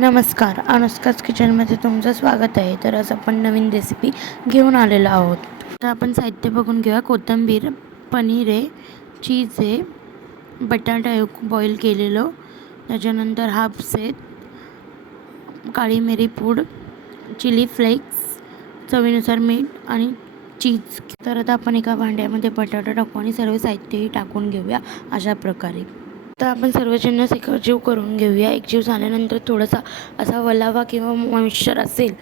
नमस्कार अनुष्काच किचनमध्ये तुमचं स्वागत आहे. तर आज आपण नवीन रेसिपी घेऊन आलेलो आहोत. तर आपण साहित्य बघून घेऊया. कोथिंबीर पनीर आहे चीज आहे बटाटा आहे बॉईल केलेलं. त्याच्यानंतर हाप्स आहेत काळी मिरी पूड चिली फ्लेक्स चवीनुसार मीठ आणि चीज. तर आता आपण एका भांड्यामध्ये बटाटा टाकू आणि सर्व साहित्यही टाकून घेऊया अशा प्रकारे. तर आपण सर्व एक एकजीव करून घेऊया. एकजीव झाल्यानंतर थोडासा असा वलावा किंवा मॉइश्चर असेल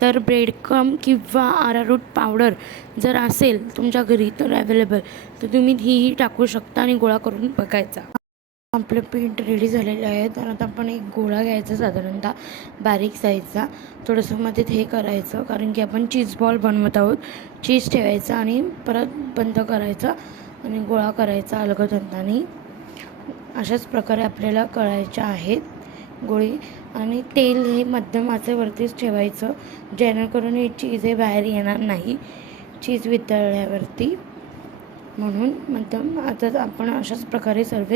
तर ब्रेड कम किंवा आरारूट पावडर जर असेल तुमच्या घरी तर अवेलेबल तर तुम्ही हीही टाकू शकता आणि गोळा करून बघायचा. आपलं पीठ रेडी झालेलं आहे. तर आता आपण एक गोळा घ्यायचा साधारणतः बारीक साईजचा. थोडंसं मध्ये हे करायचं कारण की आपण चीज बॉल बनवत आहोत. चीज ठेवायचं आणि परत बंद करायचं आणि गोळा करायचा अलगदंताने. अशाच प्रकारे आपल्याला कळायच्या आहेत गोळी. आणि तेल हे मध्यम आचेवरतीच ठेवायचं जेणेकरून ही चीज हे बाहेर येणार नाही. चीज वितळल्यावरती. म्हणून मध्यम आता आपण अशाच प्रकारे सर्व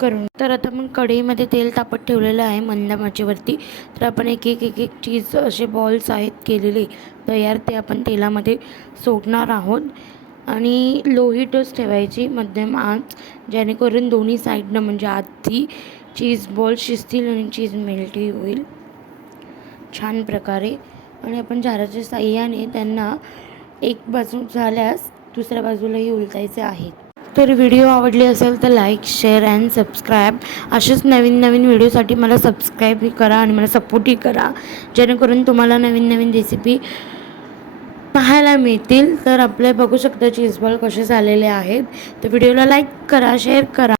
करून. तर आता आपण कढईमध्ये तेल तापत ठेवलेलं आहे मंद माचीवरती तर आपण एक एक एक एक चीज असे बॉल्स आहेत केलेले तयार ते आपण तेलामध्ये सोडणार आहोत. आणि लो हीटच ठेवायची मध्यम आच जेणेकरून दोन्ही साईडनं म्हणजे आधी चीज बॉल शिजतील आणि चीज मेल्टी होईल. छान प्रकारे. आणि आपण झाराच्या साह्याने त्यांना एक बाजू झाल्यास दुसऱ्या बाजूलाही उलटायचे आहेत तर व्हिडिओ आवडली असेल तर लाईक शेअर अँड सबस्क्राईब असेच नवीन नवीन व्हिडिओसाठी मला सबस्क्राईबही करा आणि मला सपोर्टही करा. जेणेकरून तुम्हाला नवीन नवीन रेसिपी पाहायला मिळतील. तर आपले बघू शकता चीज बॉल कसे झालेले आहेत. तर व्हिडिओला लाईक करा शेअर करा.